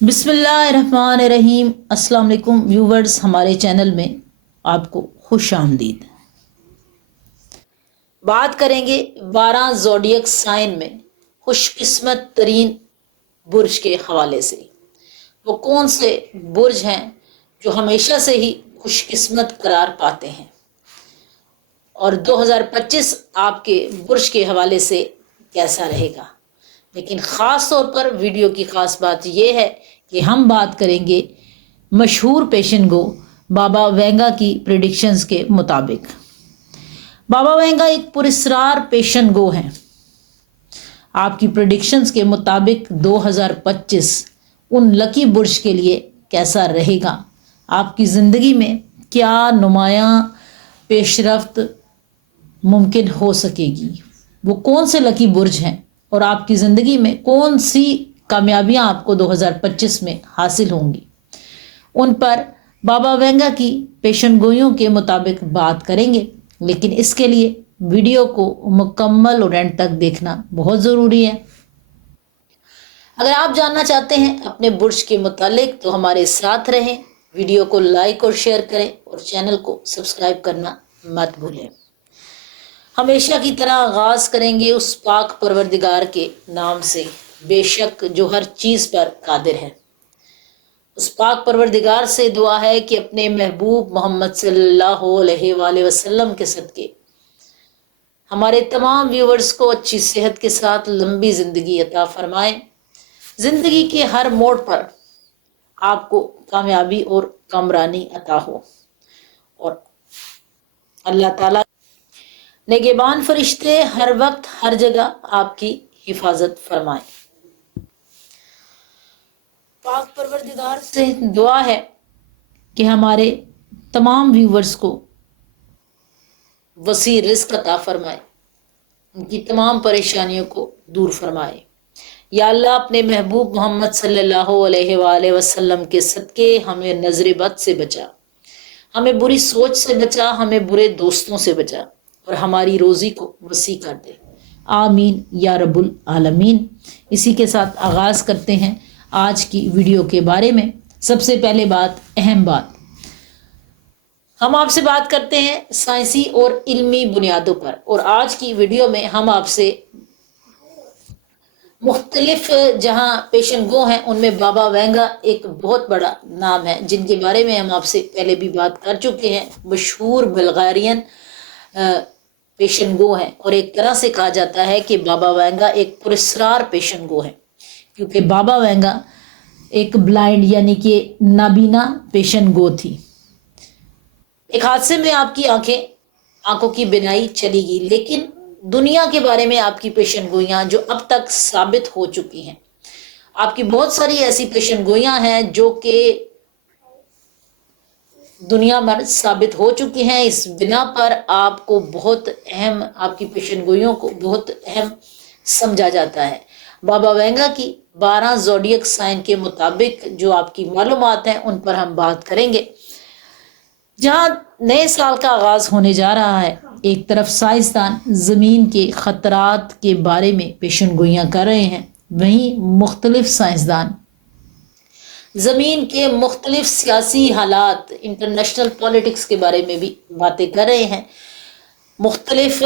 बिस्मिल्लाहिर्रहमानिर्रहीम। अस्सलाम वालेकुम व्यूवर्स, हमारे चैनल में आपको खुश आमदीद। बात करेंगे 12 ज़ोडिएक साइन में खुशकिस्मत तरीन बुर्ज के हवाले से। वो कौन से बुर्ज हैं जो हमेशा से ही खुशकिस्मत करार पाते हैं, और 2025 आपके बुर्ज के हवाले से कैसा रहेगा। लेकिन ख़ास तौर पर वीडियो की ख़ास बात यह है कि हम बात करेंगे मशहूर पेशन गो बाबा वेंगा की प्रेडिक्शंस के मुताबिक। बाबा वेंगा एक पुरस्कार पेशन गो हैं। आपकी प्रेडिक्शंस के मुताबिक 2025 उन लकी बुर्ज के लिए कैसा रहेगा, आपकी ज़िंदगी में क्या नुमायाँ पेशरफ्त मुमकिन हो सकेगी, वो कौन से लकी बुर्ज हैं और आपकी ज़िंदगी में कौन सी कामयाबियां आपको 2025 में हासिल होंगी, उन पर बाबा वेंगा की पेशन गोइयों के मुताबिक बात करेंगे। लेकिन इसके लिए वीडियो को मुकम्मल और एंड तक देखना बहुत ज़रूरी है। अगर आप जानना चाहते हैं अपने बुर्ज के मुतालिक तो हमारे साथ रहें, वीडियो को लाइक और शेयर करें और चैनल को सब्सक्राइब करना मत भूलें। हमेशा की तरह आगाज़ करेंगे उस पाक परवरदिगार के नाम से, बेशक जो हर चीज़ पर कादिर है। उस पाक परवरदिगार से दुआ है कि अपने महबूब मोहम्मद सल्लल्लाहु अलैहि वसल्लम के सदके हमारे तमाम व्यूवर्स को अच्छी सेहत के साथ लंबी ज़िंदगी अता फरमाए। ज़िंदगी के हर मोड़ पर आपको कामयाबी और कामरानी अता हो, और अल्लाह ताला निगहबान फरिश्ते हर वक्त हर जगह आपकी हिफाजत फरमाएं। पाक परवरदिगार से दुआ है कि हमारे तमाम व्यूवर्स को वसी रिज़्क़ अता फरमाए, उनकी तमाम परेशानियों को दूर फरमाए। या अल्लाह अपने महबूब मोहम्मद सल्लल्लाहु अलैहि वसल्लम के सदके हमें नज़र बद से बचा, हमें बुरी सोच से बचा, हमें बुरे दोस्तों से बचा, और हमारी रोज़ी को वसी कर दे। आमीन या रब्बुल आलमीन। इसी के साथ आगाज़ करते हैं आज की वीडियो के बारे में। सबसे पहले बात, अहम बात, हम आपसे बात करते हैं साइंसी और इल्मी बुनियादों पर, और आज की वीडियो में हम आपसे मुख्तलिफ जहाँ पेशन गो हैं उनमें बाबा वेंगा एक बहुत बड़ा नाम है, जिनके बारे में हम आपसे पहले भी बात कर चुके हैं। मशहूर बल्गारियन पेशन गो हैं, और एक तरह से कहा जाता है कि बाबा वेंगा एक पुरस्कार पेशन गो है, क्योंकि बाबा वेंगा एक ब्लाइंड यानी कि नाबीना पेशन गो थी। एक हादसे में आपकी आंखों की बिनाई चली गई, लेकिन दुनिया के बारे में आपकी पेशन गोइयाँ जो अब तक साबित हो चुकी हैं। आपकी बहुत सारी ऐसी पेशन गोइयाँ हैं जो कि दुनिया भर साबित हो चुकी हैं। इस बिना पर आपको बहुत अहम, आपकी पेशन गोइयों को बहुत अहम समझा जाता है। बाबा वेंगा की 12 ज़ोडिएक साइन के मुताबिक जो आपकी मालूमात हैं उन पर हम बात करेंगे। जहाँ नए साल का आगाज़ होने जा रहा है, एक तरफ साइंसदान ज़मीन के ख़तरात के बारे में पेशन गोइयाँ कर रहे हैं, वहीं मुख्तलिफ साइंसदान ज़मीन के मुख्तलिफ सियासी हालात, इंटरनेशनल पॉलिटिक्स के बारे में भी बातें कर रहे हैं। मुख्तलिफ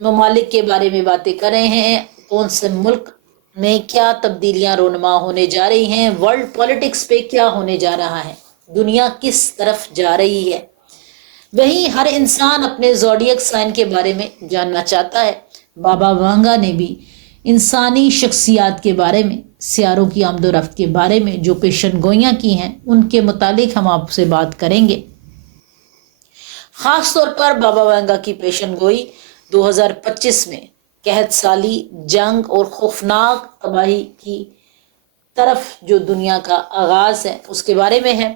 ममालिक के बारे में बातें कर रहे हैं, कौन से मुल्क में क्या तब्दीलियाँ रोनमा होने जा रही हैं, वर्ल्ड पॉलिटिक्स पे क्या होने जा रहा है, दुनिया किस तरफ जा रही है। वहीं हर इंसान अपने ज़ोडिएक साइन के बारे में जानना चाहता है। बाबा वेंगा ने भी इंसानी शख्सियात के बारे में, सियारों की आमदोरफ्त के बारे में जो पेशन गोइयाँ की हैं उनके मुतालिक हम आपसे बात करेंगे। ख़ास तौर पर बाबा वेंगा की पेशन गोई 2025 में कहत साली, जंग और खौफनाक तबाही की तरफ जो दुनिया का आगाज़ है उसके बारे में है।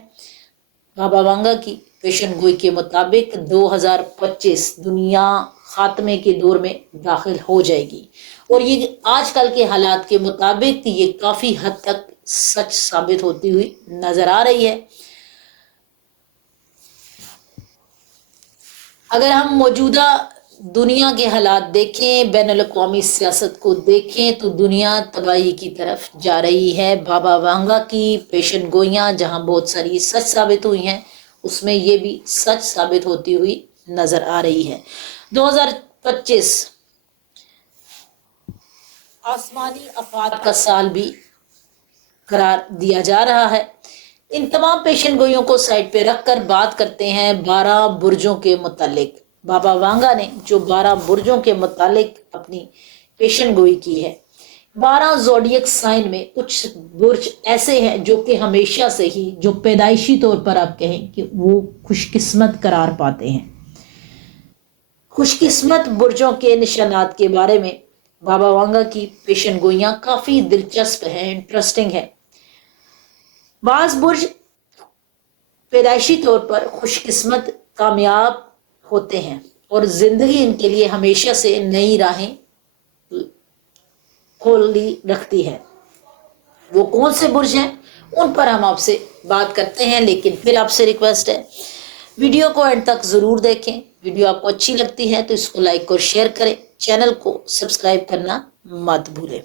बाबा वेंगा की पेशन गोई के मुताबिक 2025 दुनिया खात्मे के दौर में दाखिल हो जाएगी, और ये आजकल के हालात के मुताबिक ये काफ़ी हद तक सच साबित होती हुई नज़र आ रही है। अगर हम मौजूदा दुनिया के हालात देखें, बैनुल-अक़वामी सियासत को देखें तो दुनिया तबाही की तरफ जा रही है। बाबा वांगा की पेशन गोइयाँ जहाँ बहुत सारी सच साबित हुई हैं, उसमें ये भी सच साबित होती हुई नज़र आ रही है। 2025 आसमानी अफात का साल भी करार दिया जा रहा है। इन तमाम पेशन गोइयों को साइड पे रखकर बात करते हैं 12 बुर्जों के मुतालिक। बाबा वांगा ने जो 12 बुर्जों के मुतालिक अपनी पेशन गोई की है। 12 ज़ोडिएक साइन में कुछ बुर्ज ऐसे हैं जो कि हमेशा से ही, जो पैदाइशी तौर पर आप कहें कि वो खुशकिस्मत करार पाते हैं। खुशकिस्मत बुर्जों के निशानात के बारे में बाबा वांगा की पेशन गोइयाँ काफ़ी दिलचस्प हैं, इंटरेस्टिंग है। बाज़ बुर्ज पैदाइशी तौर पर खुशकिस्मत कामयाब होते हैं और ज़िंदगी इनके लिए हमेशा से नई राहें खोली रखती है। वो कौन से बुर्ज हैं, उन पर हम आपसे बात करते हैं, लेकिन फिर आपसे रिक्वेस्ट है वीडियो को एंड तक ज़रूर देखें। वीडियो आपको अच्छी लगती है तो इसको लाइक और शेयर करें, चैनल को सब्सक्राइब करना मत भूलें।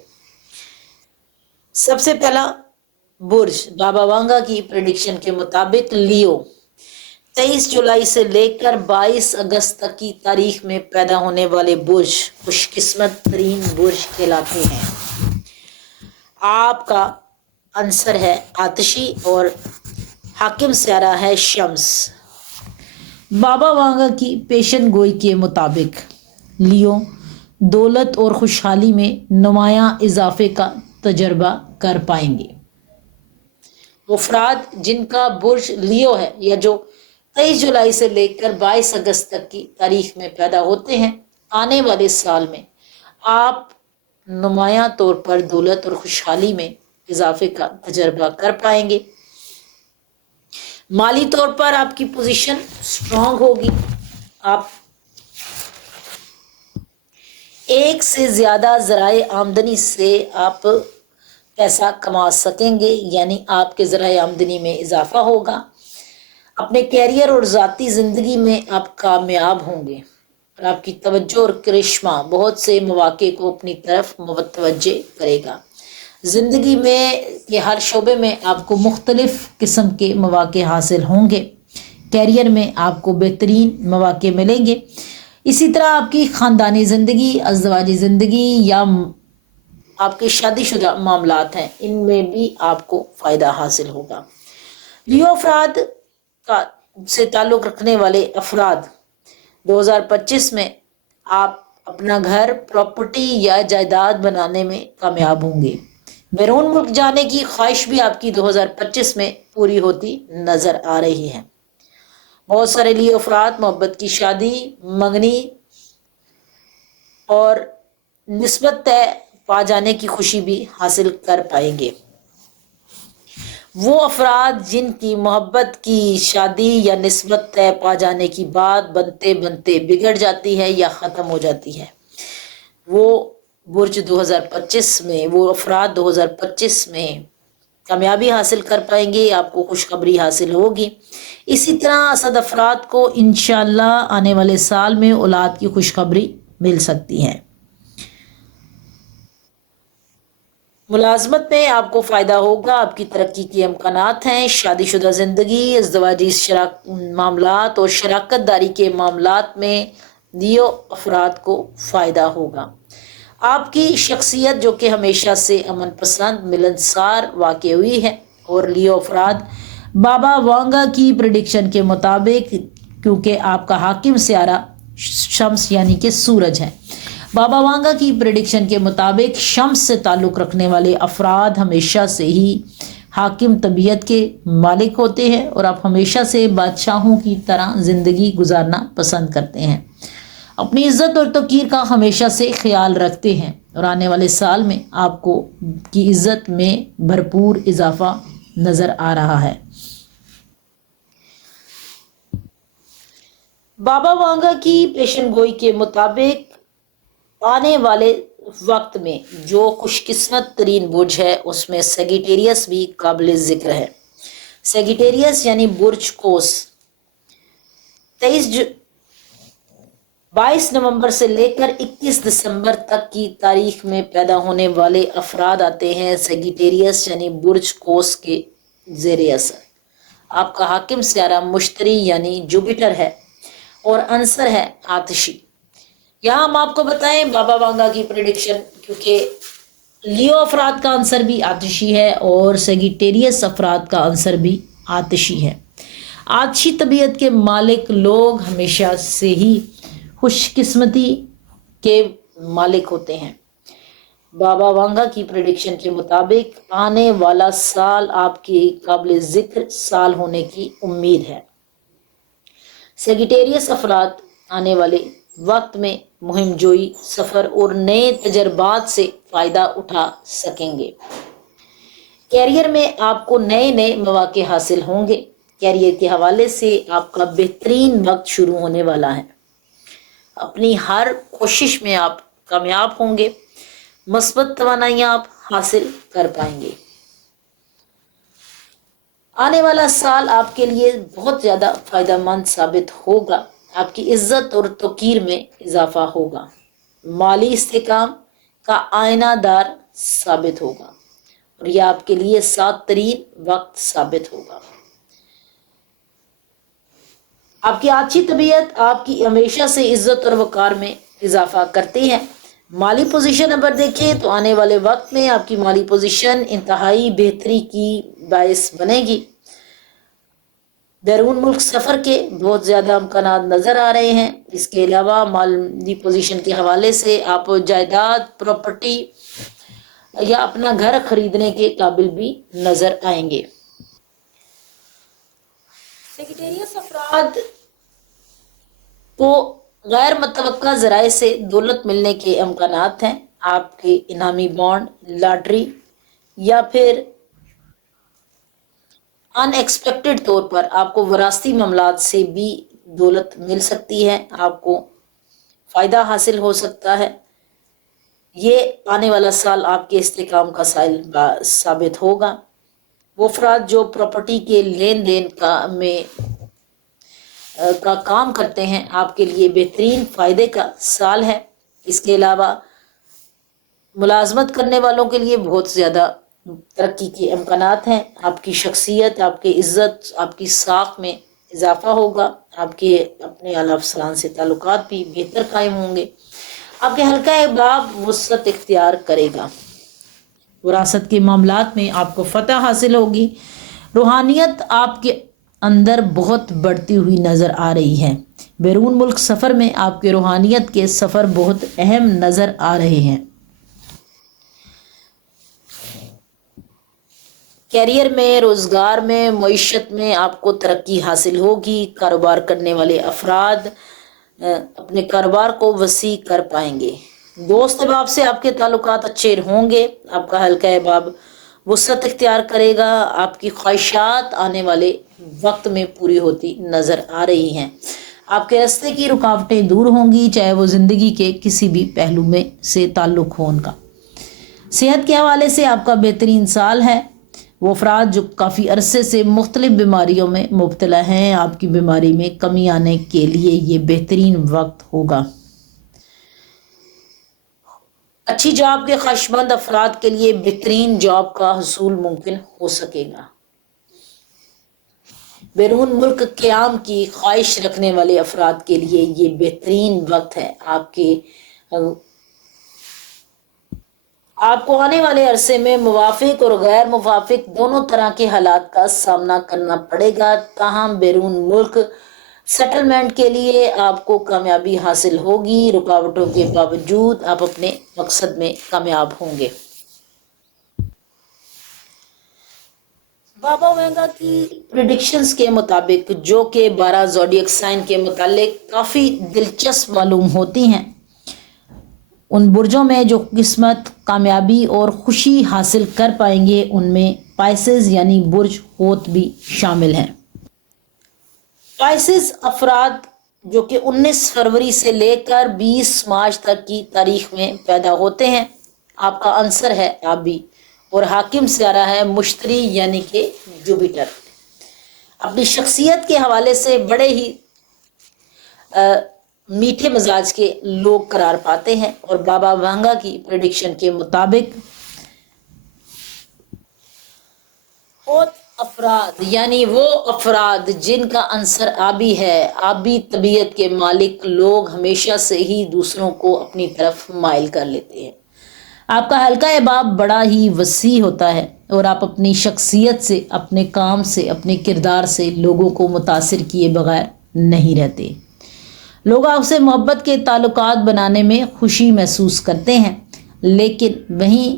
सबसे पहला बुर्ज बाबा वांगा की प्रेडिक्शन के मुताबिक लियो 23 जुलाई से लेकर 22 अगस्त तक की तारीख में पैदा होने वाले बुर्ज खुशकिस्मत तरीन बुर्ज कहलाते हैं। आपका आंसर है आतिशी और हाकिम सियारा है शम्स। बाबा वांगा की पेशन गोई के मुताबिक लियो दौलत और खुशहाली में नुमायां इजाफे का तजर्बा कर पाएंगे। वो अफराद जिनका बुर्ज लियो है या जो 23 जुलाई से लेकर 22 अगस्त तक की तारीख में पैदा होते हैं, आने वाले साल में आप नुमायां तौर पर दौलत और खुशहाली में इजाफे का तजर्बा कर पाएंगे। माली तौर पर आपकी पोजीशन स्ट्रांग होगी। आप एक से ज़्यादा ज़राए आमदनी से आप पैसा कमा सकेंगे, यानी आपके ज़राए आमदनी में इजाफा होगा। अपने कैरियर और ज़ाती ज़िंदगी में आप कामयाब होंगे और आपकी तवज्जो और करिश्मा बहुत से मौक़े को अपनी तरफ मुतवज्जे करेगा। ज़िंदगी में ये हर शोबे में आपको मुख्तलिफ़ किस्म के मौक़े हासिल होंगे। कैरियर में आपको बेहतरीन मौक़े मिलेंगे। इसी तरह आपकी ख़ानदानी ज़िंदगी, अज़दवाजी ज़िंदगी या आपके शादीशुदा मामलात हैं, इनमें भी आपको फ़ायदा हासिल होगा। लियो अफराद का से ताल्लुक़ रखने वाले अफराद 2025 में आप अपना घर, प्रॉपर्टी या जायदाद बनाने में कामयाब होंगे। बैरून मुल्क जाने की ख्वाहिश भी आपकी 2025 में पूरी होती नज़र आ रही है। बहुत सारे लियो अफराद मोहब्बत की शादी, मंगनी और निस्बत तय पा जाने की खुशी भी हासिल कर पाएंगे। वो अफराद जिनकी मोहब्बत की शादी या निस्बत तय पा जाने की बात बनते बनते बिगड़ जाती है या ख़त्म हो जाती है, वो बुर्ज 2025 में, वो अफराद 2025 में कामयाबी हासिल कर पाएंगे, आपको खुशखबरी हासिल होगी। इसी तरह असद अफराद को इंशाअल्लाह आने वाले साल में औलाद की खुशखबरी मिल सकती है। मुलाजमत में आपको फ़ायदा होगा, आपकी तरक्की के इम्कानात हैं। शादीशुदा ज़िंदगी, अज़दवाजी मामलात और शराकत दारी के मामलात में लियो अफराद को फ़ायदा होगा। आपकी शख्सियत जो कि हमेशा से अमन पसंद, मिलनसार वाक़ई हुई है और लियो अफराद बाबा वांगा की प्रेडिक्शन के मुताबिक, क्योंकि आपका हाकिम सियारा शम्स यानी कि सूरज है, बाबा वांगा की प्रेडिक्शन के मुताबिक शम्स से ताल्लुक़ रखने वाले अफराद हमेशा से ही हाकिम तबीयत के मालिक होते हैं और आप हमेशा से बादशाहों की तरह ज़िंदगी गुजारना पसंद करते हैं। अपनी इज़्ज़त और तौक़ीर का हमेशा से ख्याल रखते हैं और आने वाले साल में आपको की इज़्ज़त में भरपूर इजाफ़ा नज़र आ रहा है। बाबा वांगा की पेशन गोई के मुताबिक आने वाले वक्त में जो खुशकिस्मत तरीन बुर्ज है उसमें सेगिटेरियस भी काबिल ज़िक्र है। सेगिटेरियस यानी बुर्ज कोस 22 नवंबर से लेकर 21 दिसंबर तक की तारीख में पैदा होने वाले अफराद आते हैं सेगिटेरियस यानी बुर्ज कोस के जेर असर। आपका हाकिम सियारा मुश्तरी यानी जुपिटर है और अंसर है आतिशी। यहाँ हम आपको बताएं बाबा वांगा की प्रेडिक्शन, क्योंकि लियो अफराद का आंसर भी आतिशी है और सेगिटेरियस अफराद का आंसर भी आतिशी है। आतिशी तबीयत के मालिक लोग हमेशा से ही खुशकिस्मती के मालिक होते हैं। बाबा वांगा की प्रेडिक्शन के मुताबिक आने वाला साल आपके काबिल जिक्र साल होने की उम्मीद है। सेगिटेरियस अफराद आने वाले वक्त में मुहिम जोई, सफ़र और नए तजर्बात से फ़ायदा उठा सकेंगे। कैरियर में आपको नए नए मौके हासिल होंगे। कैरियर के हवाले से आपका बेहतरीन वक्त शुरू होने वाला है। अपनी हर कोशिश में आप कामयाब होंगे। मस्बत तवानाइयाँ आप हासिल कर पाएंगे। आने वाला साल आपके लिए बहुत ज़्यादा फ़ायदेमंद साबित होगा। आपकी इज्जत और तौकीर में इजाफा होगा। माली इस्तेकाम का आयनादार साबित होगा और यह आपके लिए साद तरीन वक्त साबित होगा। आपकी अच्छी तबीयत आपकी हमेशा से इज्जत और वकार में इजाफा करती है। माली पोजीशन अगर देखें तो आने वाले वक्त में आपकी माली पोजीशन इंतहाई बेहतरी की बायस बनेगी। बैरून मुल्क सफ़र के बहुत ज़्यादा अमकानात नज़र आ रहे हैं। इसके अलावा माली पोजीशन के हवाले से आप जायदाद, प्रॉपर्टी या अपना घर खरीदने के काबिल भी नज़र आएंगे। सेक्रेटेरियस अफराद को गैर मुतवक्का ज़राए से दौलत मिलने के अमकानात हैं। आपके इनामी बॉन्ड, लॉटरी या फिर अनएक्सपेक्टेड तौर पर आपको विरासती मामलात से भी दौलत मिल सकती है। आपको फ़ायदा हासिल हो सकता है। ये आने वाला साल आपके इस्तेकाम का साल साबित होगा। वो अफराद जो प्रॉपर्टी के लेन देन का काम करते हैं, आपके लिए बेहतरीन फ़ायदे का साल है। इसके अलावा मुलाजमत करने वालों के लिए बहुत ज़्यादा तरक्की के अमकानात हैं। आपकी शख्सियत, आपकी इज़्ज़त, आपकी साख में इजाफा होगा। आपके अपने आला अफसरान से ताल्लुकात भी बेहतर कायम होंगे। आपके हल्का अहबाब वुसअत इख्तियार करेगा। विरासत के मामलात में आपको फ़तह हासिल होगी। रूहानियत आपके अंदर बहुत बढ़ती हुई नज़र आ रही है। बैरून मुल्क सफ़र में आपके रूहानियत के सफ़र बहुत अहम नज़र आ रहे हैं। कैरियर में, रोज़गार में, मईशत में आपको तरक्की हासिल होगी। कारोबार करने वाले अफराद अपने कारोबार को वसी कर पाएंगे। दोस्त अहबाब से आपके ताल्लुकात अच्छे होंगे। आपका हल्का अहबाब वुसअत इख्तियार करेगा। आपकी ख्वाहिशात आने वाले वक्त में पूरी होती नज़र आ रही हैं। आपके रास्ते की रुकावटें दूर होंगी, चाहे वो ज़िंदगी के किसी भी पहलू में से ताल्लुक़ हो उनका। सेहत के हवाले से आपका बेहतरीन साल है। वो अफराद जो काफ़ी अरसे से मुख्तलिफ बीमारियों में मुब्तला हैं, आपकी बीमारी में कमी आने के लिए ये बेहतरीन वक्त होगा। अच्छी जॉब के ख्वाहिशमंद अफराद के लिए बेहतरीन जॉब का हसूल मुमकिन हो सकेगा। बैरून मुल्क क़याम की ख्वाहिश रखने वाले अफराद के लिए ये बेहतरीन वक्त है। आपको आने वाले अरसे में मुवाफिक और गैर मुवाफिक दोनों तरह के हालात का सामना करना पड़ेगा। ताहम बैरून मुल्क सेटलमेंट के लिए आपको कामयाबी हासिल होगी। रुकावटों के बावजूद आप अपने मकसद में कामयाब होंगे। बाबा वांगा की प्रेडिक्शंस के मुताबिक, जो कि 12 ज़ोडिएक साइन के मुतालिक काफ़ी दिलचस्प मालूम होती हैं, उन बुर्जों में जो किस्मत, कामयाबी और खुशी हासिल कर पाएंगे उनमें पाइसेस यानी बुर्ज होत भी शामिल हैं। पाइसेस अफराद जो कि 19 फरवरी से लेकर 20 मार्च तक की तारीख में पैदा होते हैं। आपका आंसर है आबी और हाकिम सियारा है मुश्तरी यानी कि जुपिटर। अपनी शख्सियत के हवाले से बड़े ही मीठे मिजाज के लोग करार पाते हैं। और बाबा वांगा की प्रेडिक्शन के मुताबिक यानी वो अफराद जिनका अंसर आबी है, आबी तबीयत के मालिक लोग हमेशा से ही दूसरों को अपनी तरफ माइल कर लेते हैं। आपका हल्का एहबाब बड़ा ही वसी होता है और आप अपनी शख्सियत से, अपने काम से, अपने किरदार से लोगों को मुतासिर किए बगैर नहीं रहते। लोग आपसे मोहब्बत के ताल्लुकात बनाने में खुशी महसूस करते हैं, लेकिन वहीं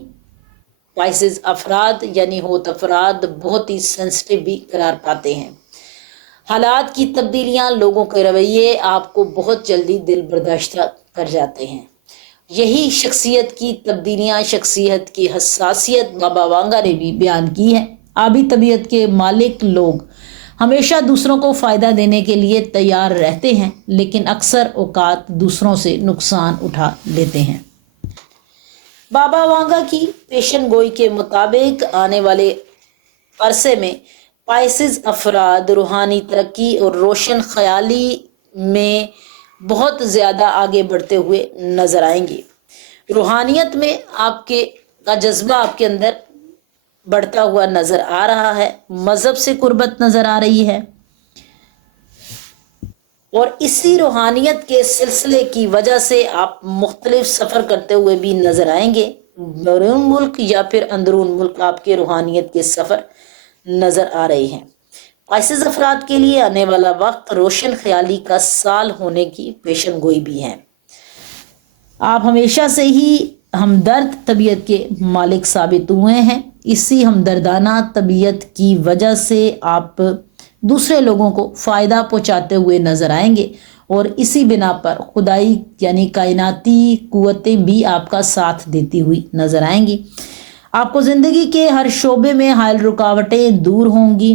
स्पाइसेस अफराद यानी होत अफराद बहुत ही सेंसिटिव भी करार पाते हैं। हालात की तब्दीलियां, लोगों के रवैये आपको बहुत जल्दी दिल बर्दाश्त कर जाते हैं। यही शख्सियत की तब्दीलियां, शख्सियत की हसासियत बाबा वांगा ने भी बयान की है। आबी तबीयत के मालिक लोग हमेशा दूसरों को फ़ायदा देने के लिए तैयार रहते हैं, लेकिन अक्सर औकात दूसरों से नुकसान उठा लेते हैं। बाबा वांगा की पेशन गोई के मुताबिक आने वाले अरसे में स्पाइसेस अफराद रूहानी तरक्की और रोशन ख्याली में बहुत ज़्यादा आगे बढ़ते हुए नज़र आएंगे। रूहानियत में आपके का जज्बा आपके अंदर बढ़ता हुआ नज़र आ रहा है, मज़हब से कुर्बत नज़र आ रही है और इसी रूहानियत के सिलसिले की वजह से आप मुख्तलिफ सफ़र करते हुए भी नज़र आएंगे। बैरून मुल्क या फिर अंदरून मुल्क आपके रूहानियत के सफ़र नज़र आ रहे हैं। स्पाइसेस अफराद के लिए आने वाला वक्त रोशन ख्याली का साल होने की पेशन गोई भी है। आप हमेशा से ही हमदर्द तबीयत के मालिक साबित हुए हैं। इसी हमदर्दाना तबीयत की वजह से आप दूसरे लोगों को फ़ायदा पहुंचाते हुए नज़र आएंगे और इसी बिना पर खुदाई यानी कायनाती कुव्वतें भी आपका साथ देती हुई नज़र आएंगी। आपको ज़िंदगी के हर शोबे में हाल रुकावटें दूर होंगी।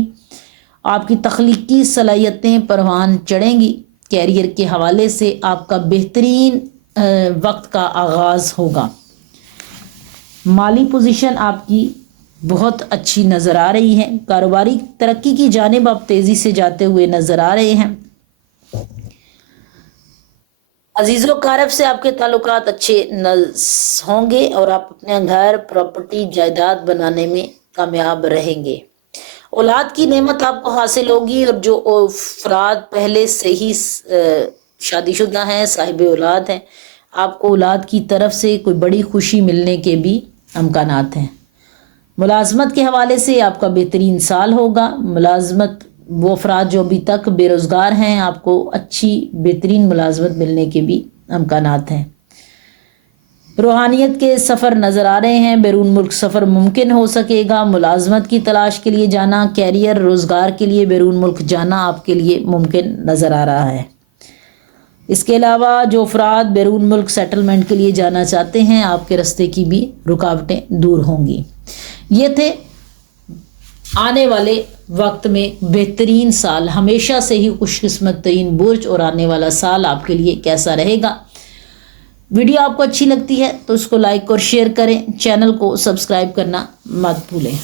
आपकी तख्लीकी सलाहियतें परवान चढ़ेंगी। कैरियर के हवाले से आपका बेहतरीन वक्त का आगाज़ होगा। माली पोजीशन आपकी बहुत अच्छी नज़र आ रही है। कारोबारी तरक्की की जानिब आप तेज़ी से जाते हुए नज़र आ रहे हैं। अजीज़ो कारब से आपके ताल्लुकात अच्छे होंगे और आप अपने घर, प्रॉपर्टी, जायदाद बनाने में कामयाब रहेंगे। औलाद की नेमत आपको हासिल होगी और जो अफराद पहले से ही शादीशुदा हैं, साहिब औलाद हैं, आपको औलाद की तरफ से कोई बड़ी खुशी मिलने के भी अमकानात हैं। मुलाजमत के हवाले से आपका बेहतरीन साल होगा। मुलाजमत वो अफराद जो अभी तक बेरोज़गार हैं, आपको अच्छी बेहतरीन मुलाजमत मिलने के भी अमकानात हैं। रूहानियत के सफ़र नज़र आ रहे हैं। बैरून मुल्क सफ़र मुमकिन हो सकेगा। मुलाजमत की तलाश के लिए जाना, कैरियर, रोज़गार के लिए बैरून मुल्क जाना आपके लिए मुमकिन नज़र आ रहा है। इसके अलावा जो अफराद बैरून मुल्क सेटलमेंट के लिए जाना चाहते हैं, आपके रास्ते की भी रुकावटें दूर होंगी। ये थे आने वाले वक्त में बेहतरीन साल। हमेशा से ही खुशकिस्मत तरीन बुर्ज और आने वाला साल आपके लिए कैसा रहेगा। वीडियो आपको अच्छी लगती है तो उसको लाइक और शेयर करें। चैनल को सब्सक्राइब करना मत भूलें।